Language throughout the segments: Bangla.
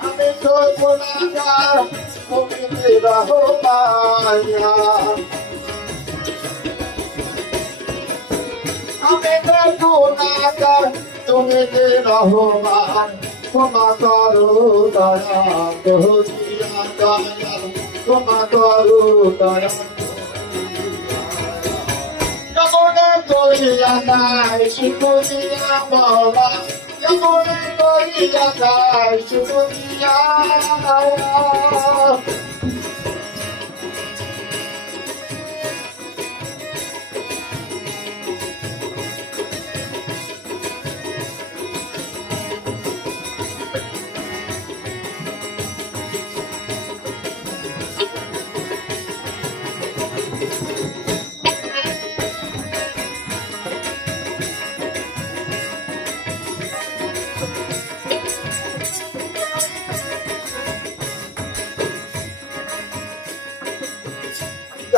আমি তো গুণাগার তুমি বিবাহ মায়া আমি তো গুণাগার তুমি রহমান ক্ষমা করো দয়া দয়া করিয়া নাই শুকুরিয়া বাবা করিয়া নাই শুকুরিয়া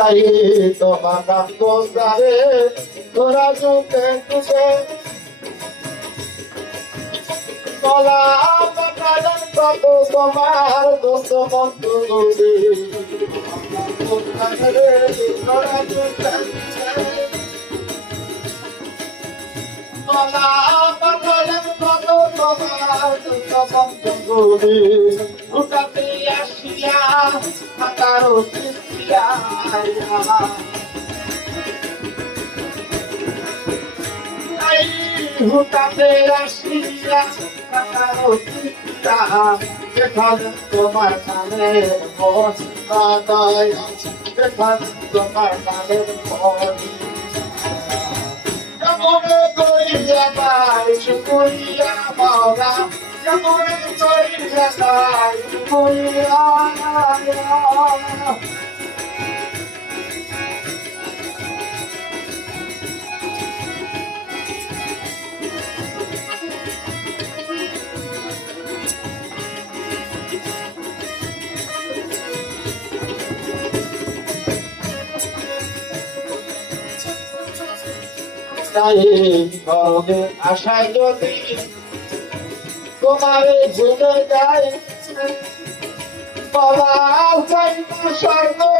তাই তোমার নাম গোসারে তোরা চুপে চুপে কলা কত তোমার দোষ বন্ধু তোরা চুপে কলা উঠাতে আসিয়া হাতারো কৃষ্টিয়া হুটাতে আসিয়া কাটারো চিন্তা যেখানে তোমার নামে দয়া যেখানে তোমার নামে কেমনে করিয়া কেমনে করিয়া শুকুরিয়া তাই হবে আশায় যদি তোমারে ভুলে যাই। বাবা চাই না না।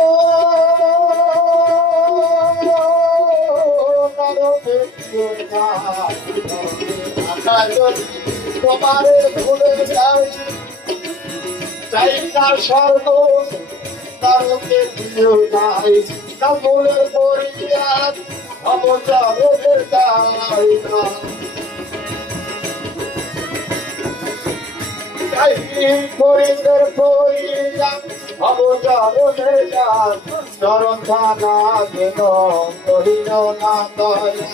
তোমারে ভুলে যাই। চাই না স্বর্গ নরকে যেও নাই। পরিয়াদ অবচারের দায় না। করিদের করিয়া অবচারের দায় চরণ থানা যেন করিল না দয়া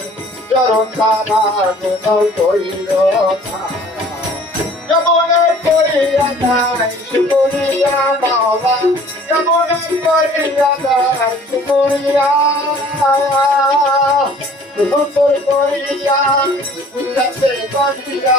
চরণ থানা যেন করিল যমনে করিয়া নাই শুকুরিয়া বাবা যমনে করিয়া নাই শুকুরিয়া শুকুর করিয়া উল্লাসে করিয়া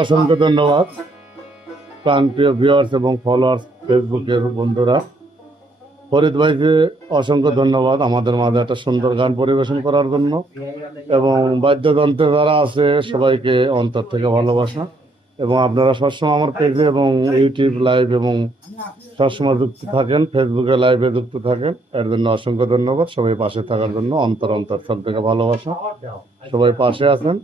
অসংখ্য ধন্যবাদ। প্রান্তীয় ভিউয়ার্স এবং ফলোয়ার্স ফেসবুকের বন্ধুরা, ফরিদ ভাইকে অসংখ্য ধন্যবাদ আমাদের মাঝে একটা সুন্দর গান পরিবেশন করার জন্য। এবং বাদ্যযন্ত্রে যারা আছে, সবাইকে অন্তর থেকে ভালোবাসা। এবং আপনারা সবসময় আমার পেজে এবং ইউটিউব লাইভ এবং সবসময় যুক্ত থাকেন ফেসবুকে লাইভে যুক্ত থাকেন। এর জন্য অসংখ্য ধন্যবাদ। সবাই পাশে থাকার জন্য অন্তর অন্তর সব থেকে ভালোবাসা। সবাই পাশে আছেন।